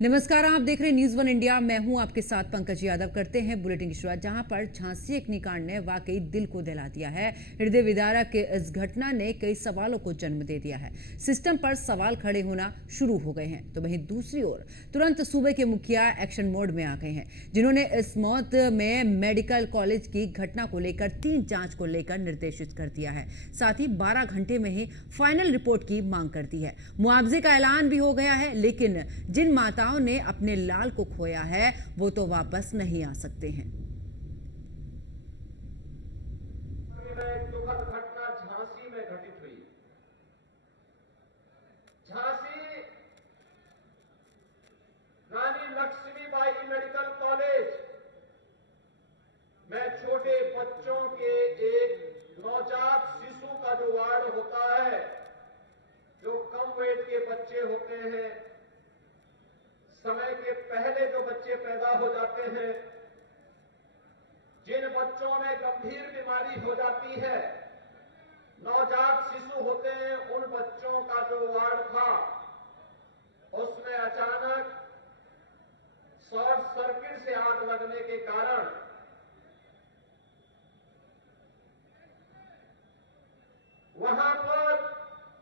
नमस्कार, आप देख रहे हैं न्यूज़ वन इंडिया। मैं हूं आपके साथ पंकज यादव। करते हैं बुलेटिन की शुरुआत, जहां पर झांसी अग्निकांड ने वाकई दिल को दहला दिया है। हृदय विदारक के इस घटना ने कई सवालों को जन्म दे दिया है। सिस्टम पर सवाल खड़े होना शुरू हो गए हैं, तो वहीं दूसरी ओर तुरंत सूबे के मुखिया एक्शन मोड में आ गए हैं, जिन्होंने इस मौत में मेडिकल कॉलेज की घटना को लेकर 3 जांच को लेकर निर्देशित कर दिया है। साथ ही 12 घंटे में ही फाइनल रिपोर्ट की मांग कर दी है। मुआवजे का ऐलान भी हो गया है, लेकिन जिन माताओं ने अपने लाल को खोया है वो तो वापस नहीं आ सकते हैं। एक दुखद घटना झांसी में घटित हुई। झांसी रानी लक्ष्मीबाई मेडिकल कॉलेज में छोटे बच्चों के एक नवजात शिशु का जो वार्ड होता है, जो कम वेट के बच्चे होते हैं, समय के पहले जो बच्चे पैदा हो जाते हैं, जिन बच्चों में गंभीर बीमारी हो जाती है, नवजात शिशु होते हैं, उन बच्चों का जो वार्ड था, उसमें अचानक शॉर्ट सर्किट से आग लगने के कारण वहां पर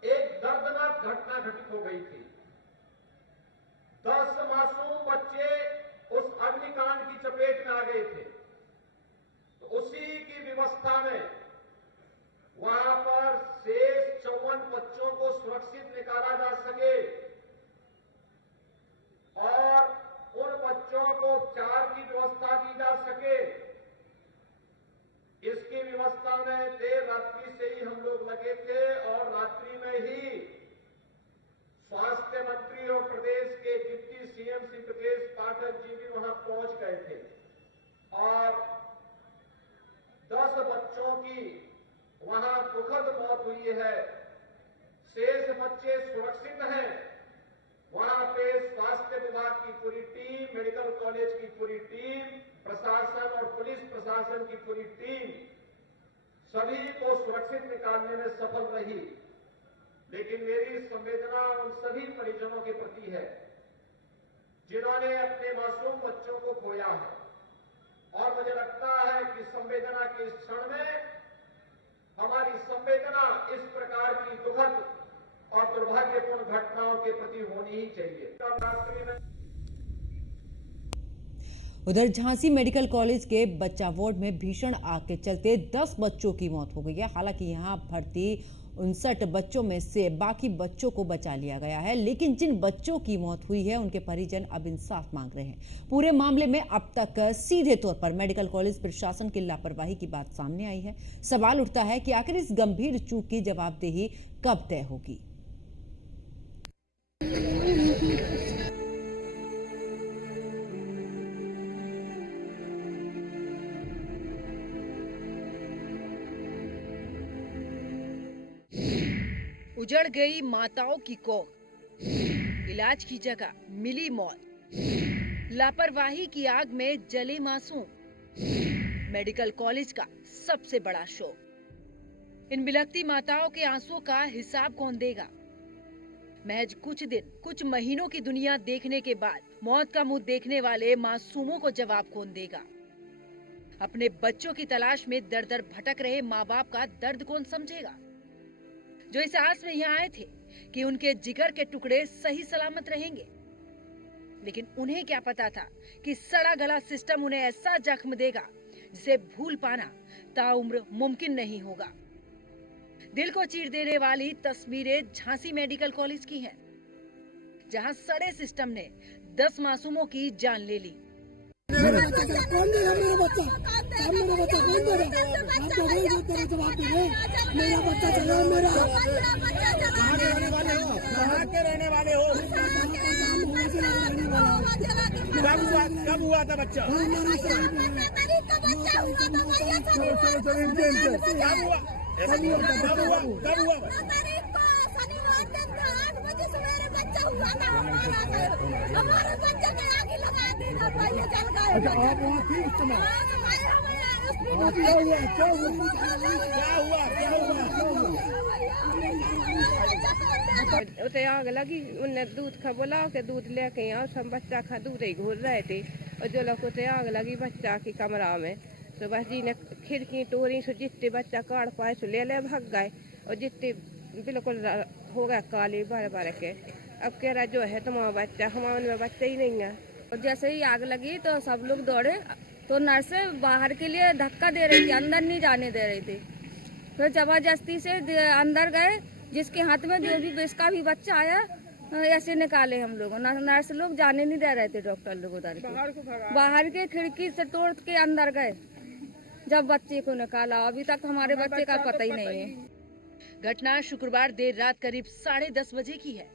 एक दर्दनाक घटना घटित हो गई थी। 10 मासूम बच्चे उस अग्निकांड की चपेट में आ गए थे। तो उसी की व्यवस्था में वहां पर शेष 54 बच्चों को सुरक्षित निकाला जा सके और उन बच्चों को उपचार की व्यवस्था दी जा सके, इसकी व्यवस्था में देर रात्रि से ही हम लोग लगे थे और रात्रि में ही स्वास्थ्य मंत्री और प्रदेश के डिप्टी सीएम श्री ब्रजेश पाठक जी भी वहां पहुंच गए थे और 10 बच्चों की वहां दुखद मौत हुई है। शेष बच्चे सुरक्षित हैं। वहां पे स्वास्थ्य विभाग की पूरी टीम, मेडिकल कॉलेज की पूरी टीम, प्रशासन और पुलिस प्रशासन की पूरी टीम सभी को सुरक्षित निकालने में सफल रही। लेकिन मेरी संवेदना उन सभी परिजनों के प्रति है जिन्होंने अपने मासूम बच्चों को खोया है और मुझे लगता है कि संवेदना के इस क्षण में हमारी संवेदना इस प्रकार की दुखद और दुर्भाग्यपूर्ण घटनाओं के प्रति होनी ही चाहिए। उधर झांसी मेडिकल कॉलेज के बच्चा वार्ड में भीषण आग के चलते 10 बच्चों की मौत हो गई है। हालांकि यहां भर्ती 59 बच्चों में से बाकी बच्चों को बचा लिया गया है, लेकिन जिन बच्चों की मौत हुई है उनके परिजन अब इंसाफ मांग रहे हैं। पूरे मामले में अब तक सीधे तौर पर मेडिकल कॉलेज प्रशासन की लापरवाही की बात सामने आई है। सवाल उठता है कि आखिर इस गंभीर चूक की जवाबदेही कब तय होगी। उजड़ गई माताओं की कोख, इलाज की जगह मिली मौत, लापरवाही की आग में जले मासूम, मेडिकल कॉलेज का सबसे बड़ा शोक। इन बिलखती माताओं के आंसुओं का हिसाब कौन देगा? महज कुछ दिन, कुछ महीनों की दुनिया देखने के बाद मौत का मुंह देखने वाले मासूमों को जवाब कौन देगा? अपने बच्चों की तलाश में दर दर भटक रहे माँ बाप का दर्द कौन समझेगा, जो इस आस में यहाँ आए थे कि उनके जिगर के टुकड़े सही सलामत रहेंगे। लेकिन उन्हें क्या पता था कि सड़ा गला सिस्टम उन्हें ऐसा जख्म देगा जिसे भूल पाना ताउम्र मुमकिन नहीं होगा। दिल को चीर देने वाली तस्वीरें झांसी मेडिकल कॉलेज की हैं, जहां सड़े सिस्टम ने 10 मासूमों की जान ले ली। मेरा बच्चा कौन देगा? मेरा बच्चा कौन देगा? आप तो वही तेरे जवाब दे रहे। मेरा बच्चा चला, मेरा कहाँ के रहने वाले हो? कब हुआ था बच्चा? कब हुआ? हमारे बच्चे के आगे लगा देना, पहले चल गए। अच्छा, आप वहाँ थी इस समय? उसे आग लगी, उनने दूध का बुलाओ के दूध लेके आओ, सब बच्चा का दूध ही घूर रहे थे। और जो लोग उसे आग लगी बच्चा की कमरा में, तो बस जी ने खिड़की तोड़ी, सो जितने बच्चा काट पाए सो ले भाग गए। और जितने बिल्कुल हो गया काले बार बार के। अब कह रहा जो है तुम्हारा बच्चा, हमारे में बच्चा ही नहीं है। और जैसे ही आग लगी तो सब लोग दौड़े, तो नर्स बाहर के लिए धक्का दे रही थी, अंदर नहीं जाने दे रही थी। फिर जबरदस्ती से अंदर गए, जिसके हाथ में जो भी जिसका भी बच्चा आया ऐसे निकाले हम लोग। नर्स लोग जाने नहीं दे रहे थे, डॉक्टर लोग उधर बाहर के खिड़की से तोड़ के अंदर गए जब बच्चे को निकाला। अभी तक हमारे बच्चे का पता ही नहीं है। घटना शुक्रवार देर रात करीब 10:30 बजे की है,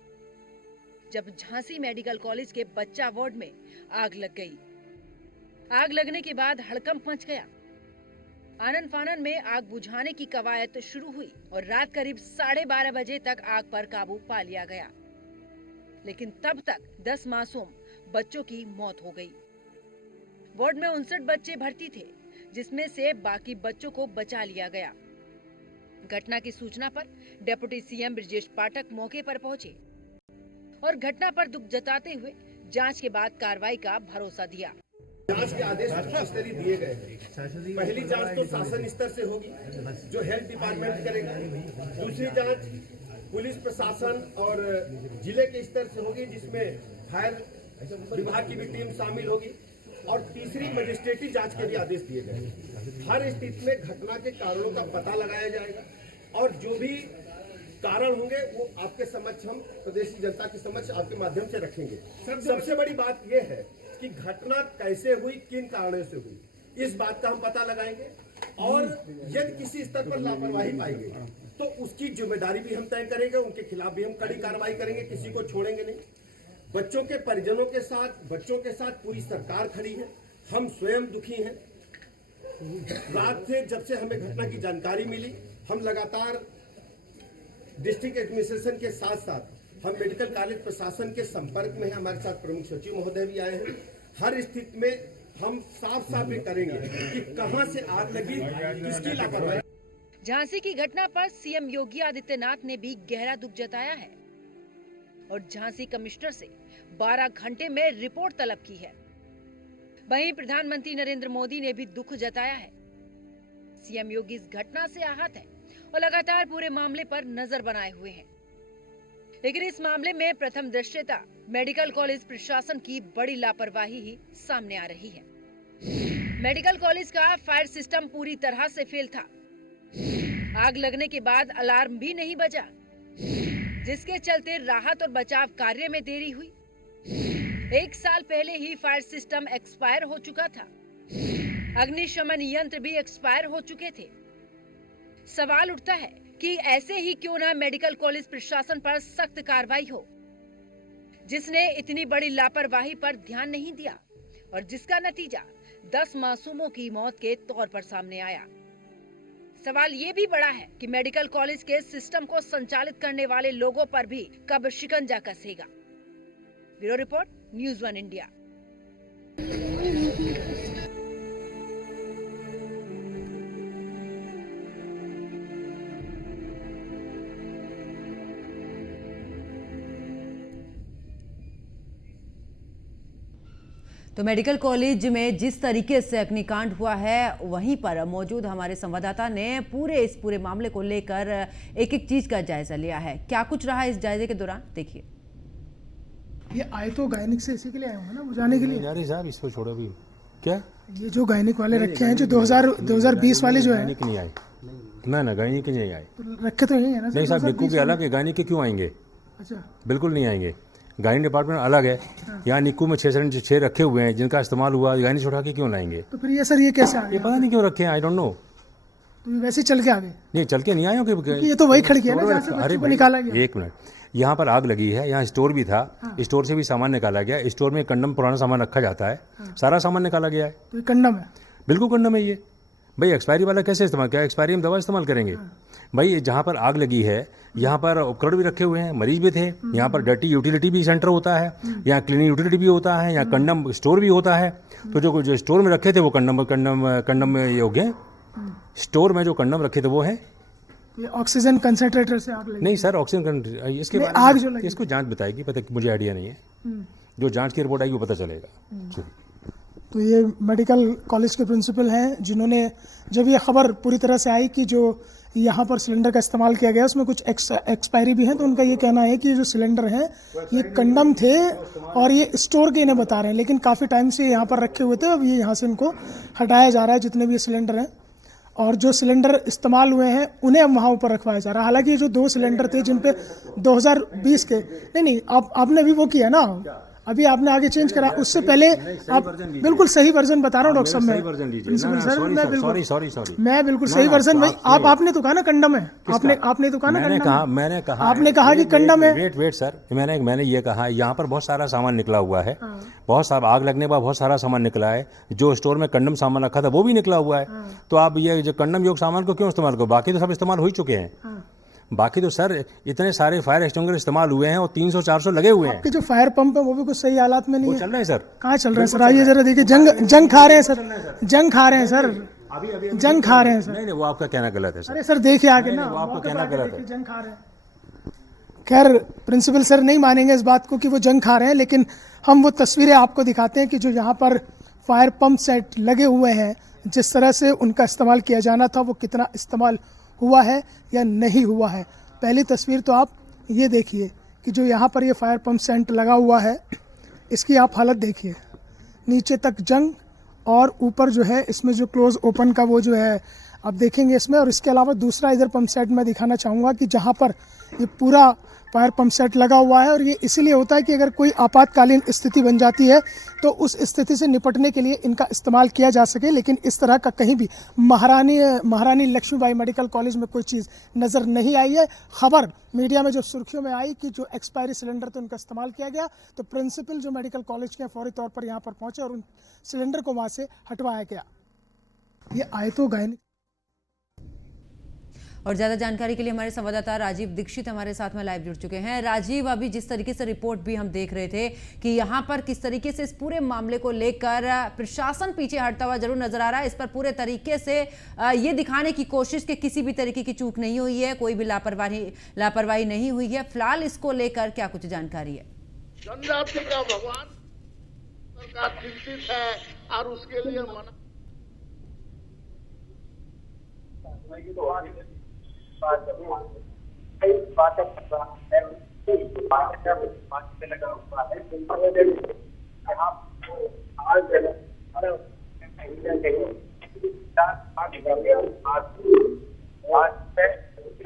जब झांसी मेडिकल कॉलेज के बच्चा वार्ड में आग लग गई। आग लगने के बाद हड़कंप मच गया। आनन फानन में आग बुझाने की कवायद शुरू हुई और रात करीब 12:30 बजे तक आग पर काबू पा लिया गया। लेकिन तब तक 10 मासूम बच्चों की मौत हो गई। वार्ड में 59 बच्चे भर्ती थे, जिसमें से बाकी बच्चों को बचा लिया गया। घटना की सूचना पर डिप्टी सीएम ब्रजेश पाठक मौके पर पहुंचे और घटना पर दुख जताते हुए जांच के बाद कार्रवाई का भरोसा दिया। जांच के आदेश उच्च स्तरीय दिए गए हैं। पहली जांच तो शासन स्तर से होगी, जो हेल्थ डिपार्टमेंट करेगा। दूसरी जांच पुलिस प्रशासन और जिले के स्तर से होगी, जिसमें फायर विभाग की भी टीम शामिल होगी। और तीसरी मजिस्ट्रेटी जांच के भी आदेश दिए गए हैं। हर स्थिति में घटना के कारणों का पता लगाया जाएगा और जो भी कारण होंगे वो आपके समक्ष, हम प्रदेश की जनता के समक्ष आपके माध्यम से रखेंगे। सबसे बड़ी बात यह है कि घटना कैसे हुई, किन कारणों से हुई, इस बात का हम पता लगाएंगे। और यदि किसी स्तर पर लापरवाही पाई गई तो उसकी जिम्मेदारी भी हम तय करेंगे, उनके खिलाफ भी हम कड़ी कार्रवाई करेंगे, किसी को छोड़ेंगे नहीं। बच्चों के परिजनों के साथ, बच्चों के साथ पूरी सरकार खड़ी है। हम स्वयं दुखी हैं। रात से जब से हमें घटना की जानकारी मिली, हम लगातार डिस्ट्रिक्ट एडमिनिस्ट्रेशन के साथ साथ हम मेडिकल कॉलेज प्रशासन के संपर्क में हैं। हमारे साथ प्रमुख सचिव महोदय भी आए हैं। हर स्थिति में हम साफ साफ ये करेंगे कि कहां से आग लगी, किसकी लापरवाही। झांसी की घटना पर सीएम योगी आदित्यनाथ ने भी गहरा दुख जताया है और झांसी कमिश्नर से 12 घंटे में रिपोर्ट तलब की है। वहीं प्रधानमंत्री नरेंद्र मोदी ने भी दुख जताया है। सीएम योगी इस घटना से आहत है और लगातार पूरे मामले पर नजर बनाए हुए हैं। लेकिन इस मामले में प्रथम दृष्टया मेडिकल कॉलेज प्रशासन की बड़ी लापरवाही ही सामने आ रही है। मेडिकल कॉलेज का फायर सिस्टम पूरी तरह से फेल था। आग लगने के बाद अलार्म भी नहीं बजा, जिसके चलते राहत और बचाव कार्य में देरी हुई। 1 साल पहले ही फायर सिस्टम एक्सपायर हो चुका था। अग्निशमन यंत्र भी एक्सपायर हो चुके थे। सवाल उठता है कि ऐसे ही क्यों ना मेडिकल कॉलेज प्रशासन पर सख्त कार्रवाई हो, जिसने इतनी बड़ी लापरवाही पर ध्यान नहीं दिया और जिसका नतीजा 10 मासूमों की मौत के तौर पर सामने आया। सवाल ये भी बड़ा है कि मेडिकल कॉलेज के सिस्टम को संचालित करने वाले लोगों पर भी कब शिकंजा कसेगा। Bureau report, news 1 India. तो मेडिकल कॉलेज में जिस तरीके से अग्निकांड हुआ है, वहीं पर मौजूद हमारे संवाददाता ने इस पूरे मामले को लेकर एक एक चीज का जायजा लिया है। क्या कुछ रहा इस जायजे के दौरान, देखिए। ये आए तो गायनिक से इसी के लिए आए होंगे ना, बुझाने के लिए। यार साहब इसको छोड़ो भी। क्या ये जो गायनिक वाले रखे हैं, जो 2020 वाले जो है, गायनिक नहीं आए। ना गायनिक नहीं आए, तो रखे तो यही है ना। नहीं साहब, निक्कू के अलग है, गायनिक के क्यों आएंगे? अच्छा, बिल्कुल नहीं आएंगे। गायनी डिपार्टमेंट अलग है। यहाँ निक्कू में 6 रखे हुए हैं जिनका इस्तेमाल हुआ, गायनी उठा के क्यों लाएंगे? तो फिर ये सर ये कैसे आ गया? ये पता नहीं क्यों रखे हैं, आई डोंट नो। तो ये वैसे चल के आ गए? नहीं, चल के नहीं आए हो। ये तो वही खिड़की है ना जहाँ से अरे बच्चों को निकाला गया। एक मिनट, यहाँ पर आग लगी है, यहाँ स्टोर भी था। स्टोर से भी सामान निकाला गया। स्टोर में कंडम पुराना सामान रखा जाता है, सारा सामान निकाला गया है। तो ये कंडम है? बिल्कुल कंडम है ये। भाई एक्सपायरी वाला कैसे इस्तेमाल, क्या एक्सपायरी में दवा इस्तेमाल करेंगे? भाई जहाँ पर आग लगी है यहाँ पर उपकरण भी रखे हुए हैं, मरीज भी थे, यहाँ पर डर्टी यूटिलिटी भी सेंटर होता है, यहाँ क्लीनिंग यूटिलिटी भी होता है, यहाँ कंडम स्टोर भी होता है। तो जो स्टोर में रखे थे वो कंडम में ये हो गए, स्टोर में जो कंडम रखे थे वो है। ये ऑक्सीजन कंसंट्रेटर से आग लगी? नहीं सर, ऑक्सीजन इसके बारे आग में जो लगी इसको जांच बताएगी, पता मुझे आइडिया नहीं है, जो जांच की रिपोर्ट आएगी वो पता चलेगा। तो ये मेडिकल कॉलेज के प्रिंसिपल हैं जिन्होंने, जब ये खबर पूरी तरह से आई कि जो यहाँ पर सिलेंडर का इस्तेमाल किया गया उसमें कुछ एक्सपायरी भी है, तो उनका ये कहना है कि जो सिलेंडर हैं ये कंडम थे और ये स्टोर के इन्हें बता रहे हैं, लेकिन काफ़ी टाइम से यहाँ पर रखे हुए थे। अब ये यहाँ से इनको हटाया जा रहा है जितने भी ये सिलेंडर हैं, और जो सिलेंडर इस्तेमाल हुए हैं उन्हें अब वहाँ ऊपर रखवाया जा रहा है। हालांकि ये जो 2 सिलेंडर थे जिन पे 2020 के नहीं आपने अभी वो किया ना, अभी आपने आगे चेंज करा, उससे पहले आप बिल्कुल सही वर्जन बता रहा हूँ डॉक्टर साहब, मैं प्रिंसिपल सर, मैं बिल्कुल मैं बिल्कुल सही वर्जन भाई, आपने तो कहा ना कंडम है, आपने तो कहा ना कंडम, मैंने कहा आपने कहा कि कंडम है। वेट सर, मैंने ये कहा यहाँ पर बहुत सारा सामान निकला हुआ है, बहुत सारा आग लगने के बाद बहुत सारा सामान निकला है, जो स्टोर में कंडम सामान रखा था वो भी निकला हुआ है। तो आप ये जो कंडम योग सामान को क्यों इस्तेमाल करो? बाकी तो सब इस्तेमाल हो ही चुके हैं। बाकी तो सर इतने सारे फायर एक्सटिंग्विशर इस्तेमाल हुए हैं और 300-400 लगे हुए हैं। आपके जो फायर पंप है वो भी कुछ सही हालात में नहीं है। चल रहे हैं सर, कहाँ चल रहे हैं सर? आइए जरा देखिए, जंग खा रहे हैं सर, जंग खा रहे हैं सर, जंग खा रहे हैं सर। नहीं वो आपका कहना गलत है सर। अरे सर देखिए आगे ना, वो आपका कहना गलत है, जंग खा रहे हैं। खैर प्रिंसिपल सर नहीं मानेंगे इस बात को कि वो जंग खा रहे हैं, लेकिन हम वो तस्वीरें आपको दिखाते हैं कि जो यहाँ पर फायर पंप सेट लगे हुए हैं, जिस तरह से उनका इस्तेमाल किया जाना था वो कितना इस्तेमाल हुआ है या नहीं हुआ है। पहली तस्वीर तो आप ये देखिए कि जो यहाँ पर ये फायर पंप सेट लगा हुआ है इसकी आप हालत देखिए, नीचे तक जंग, और ऊपर जो है इसमें जो क्लोज ओपन का वो जो है आप देखेंगे इसमें। और इसके अलावा दूसरा इधर पंप सेट मैं दिखाना चाहूँगा कि जहाँ पर ये पूरा फायर पंप सेट लगा हुआ है, और ये इसीलिए होता है कि अगर कोई आपातकालीन स्थिति बन जाती है तो उस स्थिति से निपटने के लिए इनका इस्तेमाल किया जा सके। लेकिन इस तरह का कहीं भी महारानी लक्ष्मीबाई मेडिकल कॉलेज में कोई चीज़ नज़र नहीं आई है। खबर मीडिया में जो सुर्खियों में आई कि जो एक्सपायरी सिलेंडर तो उनका इस्तेमाल किया गया, तो प्रिंसिपल जो मेडिकल कॉलेज के फौरी तौर पर यहाँ पर पहुँचे और उन सिलेंडर को वहाँ से हटवाया गया। ये आए तो गायनी। और ज़्यादा जानकारी के लिए हमारे संवाददाता राजीव दीक्षित हमारे साथ में लाइव जुड़ चुके हैं। राजीव, अभी जिस तरीके से रिपोर्ट भी हम देख रहे थे कि यहाँ पर किस तरीके से इस पूरे मामले को लेकर प्रशासन पीछे हटता हुआ जरूर नजर आ रहा है, इस पर पूरे तरीके से ये दिखाने की कोशिश कि किसी भी तरीके की चूक नहीं हुई है, कोई भी लापरवाही नहीं हुई है। फिलहाल इसको लेकर क्या कुछ जानकारी है? जनजाति का भगवान सरकार चिंतित है और उसके लिए कई बातें कर रहा है, लगा हुआ है यहाँ आज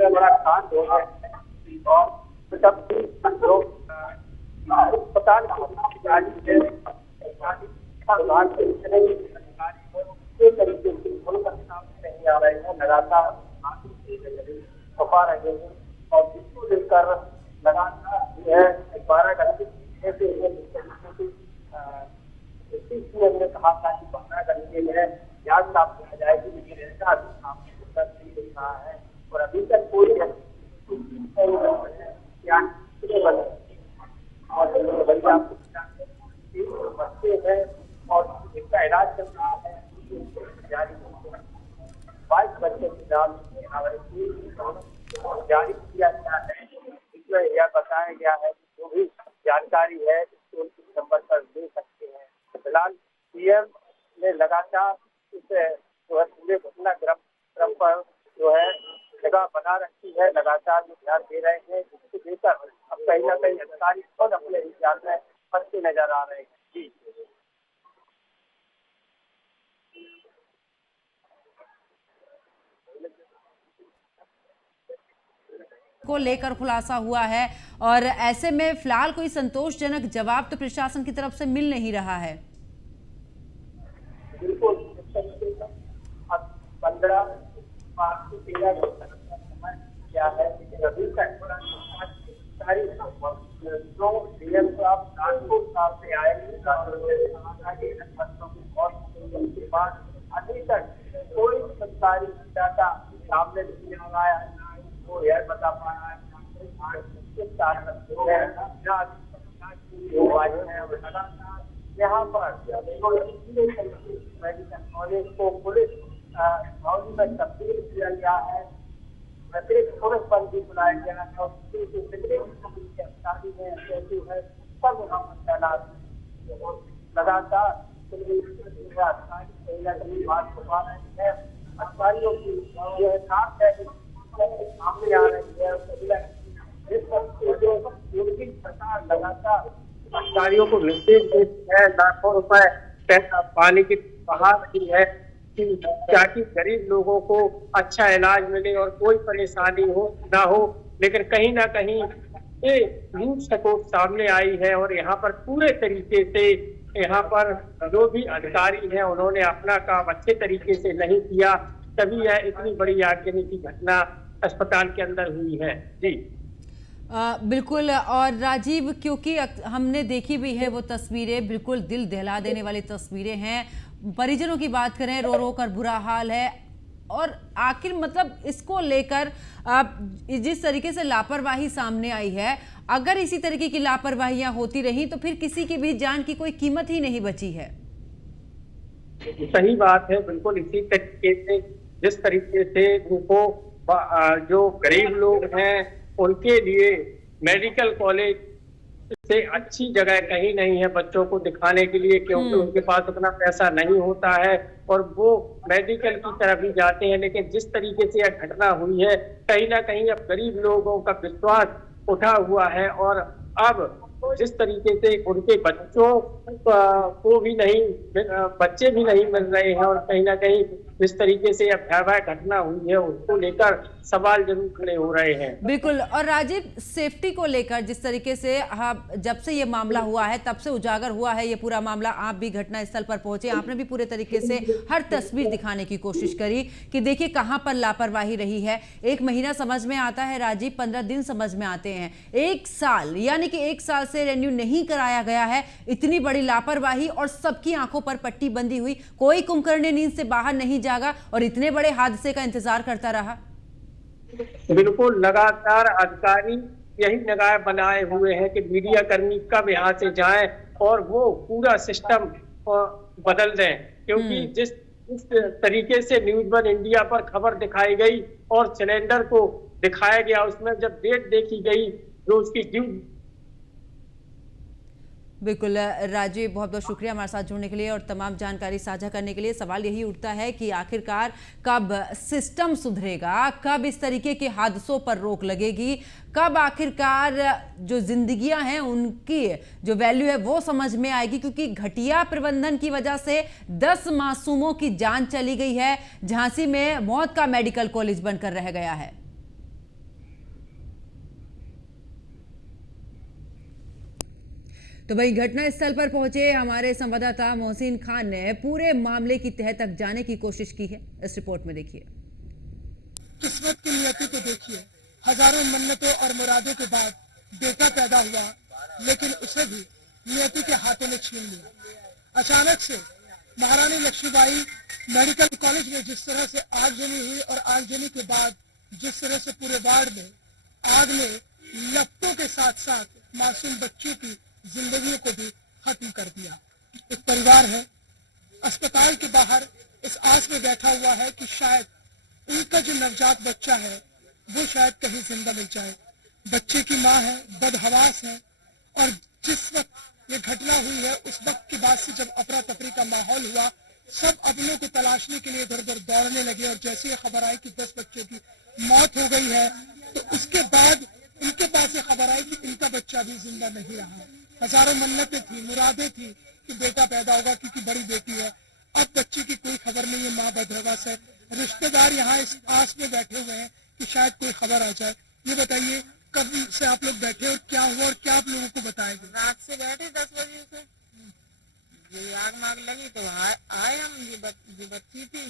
बड़ा कांड हो गया और सब लोग अस्पताल नहीं आ रहे हैं, लगातार छपा रहे हैं और जिसको लेकर लगातार जो है 12 घंटे हमने कहा था कि 12 घंटे में जांच साफ किया जाएगी, लेकिन ऐसा अभी सामने नहीं दिख रहा है और अभी तक कोई बच्चे हैं और इसका इलाज चल रहा है जारी 22 बच्चों के नाम जारी किया गया है। इसमें यह बताया गया है कि जो भी जानकारी है इसको नंबर पर दे सकते हैं। फिलहाल सीएम ने लगातार इस जो है पूरे घटनाक्रम पर जो है जगह बना रखी है, लगातार जो ध्यान दे रहे हैं, जिसको लेकर अब कहीं ना कहीं अधिकारी खुद अपने ध्यान में फंसते नजर आ रहे हैं। जी को लेकर खुलासा हुआ है और ऐसे में फिलहाल कोई संतोषजनक जवाब तो प्रशासन की तरफ से मिल नहीं रहा है। बिल्कुल 15 क्या है, लेकिन अभी तक सारी डीएम साहब से आए उसके बाद अभी तक कोई सरकारी डाटा सामने नहीं आया है, वो यह बता पा रहा है किस कारण से यहाँ पर मेडिकल कॉलेज को पुलिस भवन में तब्दील किया गया है, अतिरिक्त पुलिस बल भी बुलाया गया है और सब यहाँ पर तैनात लगातार बात छुपा रहे हैं। अधिकारियों की यह काम है सामने आ रही है, जिस पर योगी सरकार लगातार अधिकारियों को निर्देश देती है, लाखों रुपए पानी की बहा रही है ताकि गरीब लोगों को अच्छा इलाज मिले और कोई परेशानी ना हो। लेकिन कहीं ना कहीं ये न्यूज सपोर्ट सामने आई है और यहाँ पर पूरे तरीके से यहाँ पर जो भी अधिकारी हैं उन्होंने अपना काम अच्छे तरीके से नहीं किया, तभी यह इतनी बड़ी आगजनी की घटना अस्पताल के अंदर हुई है। जी बिल्कुल। और राजीव, क्योंकि हमने देखी भी है वो तस्वीरें, बिल्कुल दिल दहला देने वाली तस्वीरें हैं। परिजनों की बात करें, रो रो कर बुरा हाल है। और आखिर मतलब इसको लेकर जिस तरीके से लापरवाही सामने आई है, अगर इसी तरीके की लापरवाहियां होती रही तो फिर किसी की भी जान की कोई कीमत ही नहीं बची है। सही बात है, बिल्कुल इसी तरीके से जिस तरीके से उनको जो गरीब लोग हैं उनके लिए मेडिकल कॉलेज से अच्छी जगह कहीं नहीं है बच्चों को दिखाने के लिए, क्योंकि उनके पास उतना पैसा नहीं होता है और वो मेडिकल की तरफ ही जाते हैं। लेकिन जिस तरीके से यह घटना हुई है, कहीं ना कहीं अब गरीब लोगों का विश्वास उठा हुआ है और अब जिस तरीके से उनके बच्चों को भी नहीं, बच्चे भी नहीं मिल रहे हैं और कहीं ना कहीं जिस तरीके से अब भयावह घटना हुई है उसको लेकर सवाल जरूर खड़े हो रहे हैं। बिल्कुल। और राजीव, सेफ्टी को लेकर जिस तरीके से जब से ये मामला हुआ है तब से उजागर हुआ है ये पूरा मामला, आप भी घटना स्थल पर पहुंचे, आपने भी पूरे तरीके से हर तस्वीर दिखाने की कोशिश करी कि देखिए कहां पर लापरवाही रही है। 1 महीना समझ में आता है राजीव, 15 दिन समझ में आते हैं, 1 साल यानी कि 1 साल से रेन्यू नहीं कराया गया है। इतनी बड़ी लापरवाही और सबकी आंखों पर पट्टी बंदी हुई, कोई कुंभकर्ण नींद से बाहर नहीं जागा और इतने बड़े हादसे का इंतजार करता रहा। बिल्कुल, लगातार अधिकारी यही निगाह बनाए हुए हैं कि मीडिया कर्मी कब यहाँ से जाएं और वो पूरा सिस्टम बदल दें, क्योंकि जिस तरीके से न्यूज़ 1 इंडिया पर खबर दिखाई गई और सिलेंडर को दिखाया गया, उसमें जब डेट देखी गई जो उसकी ड्यू। बिल्कुल राजीव, बहुत बहुत शुक्रिया हमारे साथ जुड़ने के लिए और तमाम जानकारी साझा करने के लिए। सवाल यही उठता है कि आखिरकार कब सिस्टम सुधरेगा, कब इस तरीके के हादसों पर रोक लगेगी, कब आखिरकार जो जिंदगियां हैं उनकी जो वैल्यू है वो समझ में आएगी। क्योंकि घटिया प्रबंधन की वजह से 10 मासूमों की जान चली गई है, झांसी में मौत का मेडिकल कॉलेज बनकर रह गया है। तो वही घटना स्थल पर पहुंचे हमारे संवाददाता मोहसिन खान ने पूरे मामले की तह तक जाने की कोशिश की है। इस रिपोर्ट में देखिए। किस्मत की नियति को देखिए, हजारों मन्नतों और मुरादों के बाद बेटा पैदा हुआ, लेकिन उसे भी नियति के हाथों में छीन लिया। अचानक से महारानी लक्ष्मीबाई मेडिकल कॉलेज में जिस तरह से आगजनी हुई और आगजनी के बाद जिस तरह से पूरे वार्ड में आग ने लपटों के साथ साथ मासूम बच्चों की जिंदगियों को भी खत्म कर दिया। एक परिवार है अस्पताल के बाहर इस आस में बैठा हुआ है कि शायद उनका जो नवजात बच्चा है वो शायद कहीं जिंदा मिल जाए। बच्चे की माँ है, बदहवास है और जिस वक्त ये घटना हुई है उस वक्त के बाद से जब अफरा तफरी का माहौल हुआ, सब अपनों को तलाशने के लिए इधर उधर दौड़ने लगे और जैसे ये खबर आई कि 10 बच्चों की मौत हो गई है तो उसके बाद उनके पास ये खबर आई कि इनका बच्चा भी जिंदा नहीं रहा। हजारों मन्नतें थी, मुरादें थी कि बेटा पैदा होगा क्योंकि बड़ी बेटी है। अब बच्चे की कोई खबर नहीं है, माँ बदहवास है। रिश्तेदार यहाँ इस आस में बैठे हुए हैं कि शायद कोई खबर आ जाए। ये बताइए कब से आप लोग बैठे और क्या हुआ और क्या आप लोगों को बताएंगे? रात से बैठे 10 बजे से, ये आग माग लगी तो आए हम। ये बच्ची थी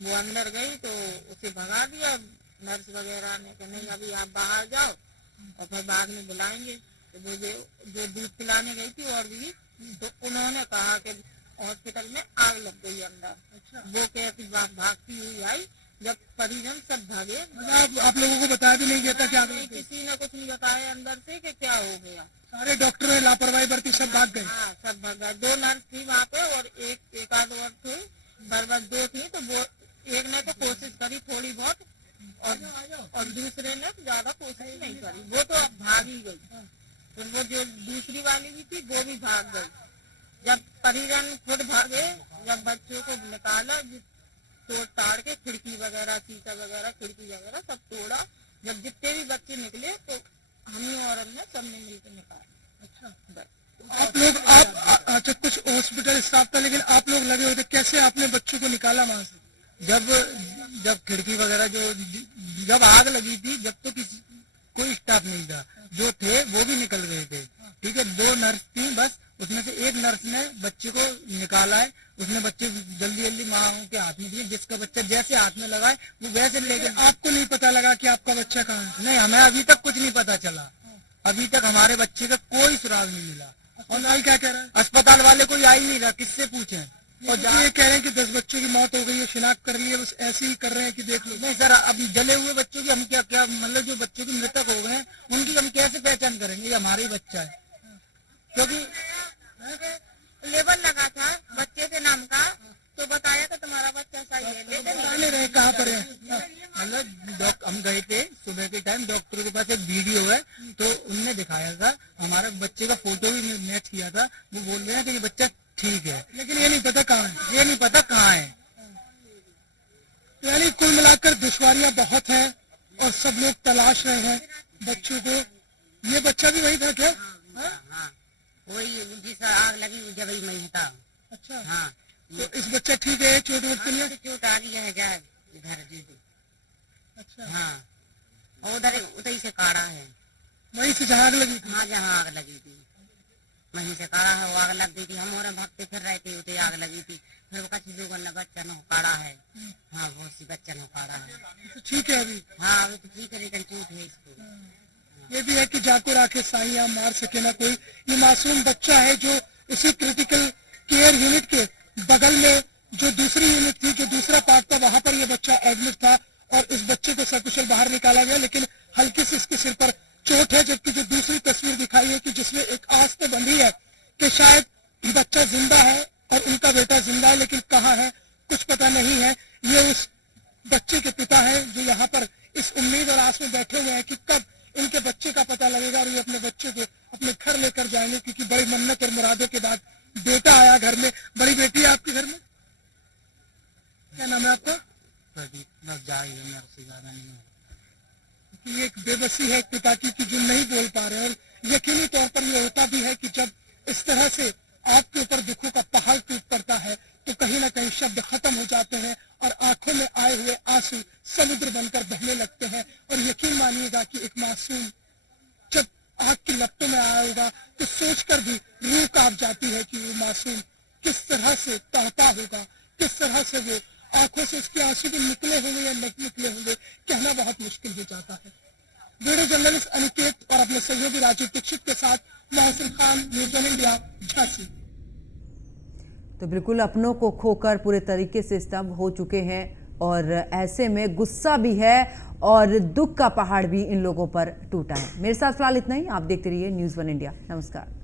वो अंदर गई तो उसे भगा दिया नर्स वगैरह ने कि नहीं अभी आप बाहर जाओ और फिर बाद में बुलाएंगे। तो वो जो दूध पिलाने गई थी और भी, तो उन्होंने कहा कि हॉस्पिटल में आग लग गई अंदर। वो कैसी भागती हुई आई, जब परिजन सब भागे। आप लोगों को बताया भी नहीं गया था कि आग लगी? किसी ने कुछ नहीं बताया अंदर से कि क्या हो गया। सारे डॉक्टरों ने लापरवाही बरती, सब भाग गए। हाँ, सब भाग गए। 2 नर्स थी वहाँ पे और एक आध और थे, बस 2 थी। तो वो एक ने तो कोशिश करी थोड़ी बहुत और दूसरे ने ज्यादा कोशिश नहीं करी, वो तो अब भाग ही गई। फिर वो जो दूसरी वाली भी थी वो भी भाग गई। जब परिजन खुद भागे, जब बच्चों को निकाला, तोड़ ताड़ के खिड़की वगैरह, शीशा वगैरह, खिड़की वगैरह सब तोड़ा। जब जितने भी बच्चे निकले तो हम और हमने सबने मिलकर निकाला। अच्छा, आप लोग अच्छा कुछ हॉस्पिटल स्टाफ था, लेकिन आप लोग लगे हुए थे, कैसे आपने बच्चों को निकाला वहां से? जब खिड़की वगैरह जब आग लगी थी, जब तो कोई स्टाफ नहीं था, जो थे वो भी निकल गए थे। ठीक है, 2 नर्स थी बस, उसमें से एक नर्स ने बच्चे को निकाला है। उसने बच्चे जल्दी जल्दी माँ के हाथ में दिए, जिसका बच्चा जैसे हाथ में लगा है वो वैसे लेके। आपको नहीं पता लगा कि आपका बच्चा कहाँ है? नहीं, हमें अभी तक कुछ नहीं पता चला। अभी तक हमारे बच्चे का कोई सुराग नहीं मिला। अस्पताल क्या कह रहा है? अस्पताल वाले कोई आ ही नहीं रहा, किससे पूछे? और ये कह रहे हैं कि 10 बच्चों की मौत हो गई है, शिनाख्त कर ली है, बस ऐसे ही कर रहे हैं कि देख लो। नहीं सर, अभी जले हुए बच्चों की हम क्या मतलब जो बच्चों की मृतक हो गए हैं उनकी हम कैसे पहचान करेंगे? ये हमारा ही बच्चा है, क्योंकि लेबल लगा था बच्चे के नाम का, तो बताया था तुम्हारा बच्चा सही है, लेकिन जाने रहे कहाँ पर है। मतलब हम गए थे सुबह के टाइम, डॉक्टर के पास एक वीडियो है तो उनने दिखाया था, हमारे बच्चे का फोटो भी मैच किया था। वो बोल रहे हैं कि ये बच्चा ठीक है, लेकिन ये नहीं पता कहाँ है। ये नहीं पता कहाँ है। यानी कुल मिलाकर दुश्वारियां बहुत हैं और सब लोग तलाश रहे हैं बच्चों को। ये बच्चा भी वही था क्या? हाँ, वही जिसका आग लगी जब ही मैं था। अच्छा, हाँ, तो इस बच्चा ठीक है? चोट वोट के लिए? चोट आ गई है क्या इधर जी? अच्छा, हाँ, उधर से काढ़ा है, वहीं से जहाँ आग लगी थी? हाँ, जहाँ आग लगी थी वहीं से काढ़ा है। वो आग लग गई थी, हम और भागते फिर रहे थे, उतनी आग लगी थी। फिर वो कच्ची लोगों ने बच्चा न काढ़ा है। हाँ, बहुत सी बच्चा न काढ़ा है। तो ठीक है अभी? हाँ, अभी तो ठीक है, लेकिन चोट है इसको। ये भी है कि जाको राखे साइया मार सके ना कोई। ये मासूम बच्चा है जो उसी क्रिटिकल केयर यूनिट के बगल में जो दूसरी यूनिट थी, जो दूसरा पार्ट था, वहां पर ये बच्चा एडमिट था और इस बच्चे को सकुशल बाहर निकाला गया, लेकिन हल्की से इसके सिर पर चोट है। जबकि जो दूसरी तस्वीर दिखाई है कि जिसमें एक आस तो बंधी है कि शायद बच्चा जिंदा है और उनका बेटा जिंदा है, लेकिन कहाँ है कुछ पता नहीं है। ये उस बच्चे के पिता है जो यहाँ पर इस उम्मीद और आस में बैठे हुए हैं कि कब इनके बच्चे का पता लगेगा और ये अपने बच्चे को अपने घर लेकर जाएंगे, क्योंकि बड़ी मन्नत और मुरादों के बाद बेटा आया घर में। बड़ी बेटी है आपके घर में? क्या नाम है आपका? एक बेबसी है पिता की कि जो नहीं बोल पा रहे हैं। और यकीनी तौर पर यह होता भी है कि जब इस तरह से आपके ऊपर दुखों का पहाड़ टूट पड़ता है तो कहीं ना कहीं शब्द खत्म हो जाते हैं और आंखों में आए हुए आंसू समुद्र बनकर बहने लगते हैं। और यकीन मानिएगा कि एक मासूम जब आग की लपटों में आया होगा तो सोचकर भी रूह कांप जाती है कि वो मासूम किस तरह से तड़पा होगा, किस तरह से वो आंखों से उसके आंसू भी निकले होंगे या नहीं निकले होंगे, कहना बहुत मुश्किल हो जाता है। वीडियो जर्नलिस्ट अनिकेत और अपने सहयोगी राजीव दीक्षित के साथ Mohsin Khan, news one India, Jhansi. तो बिल्कुल अपनों को खोकर पूरे तरीके से स्तब्ध हो चुके हैं और ऐसे में गुस्सा भी है और दुख का पहाड़ भी इन लोगों पर टूटा है। मेरे साथ फिलहाल इतना ही। आप देखते रहिए न्यूज़ वन इंडिया। नमस्कार।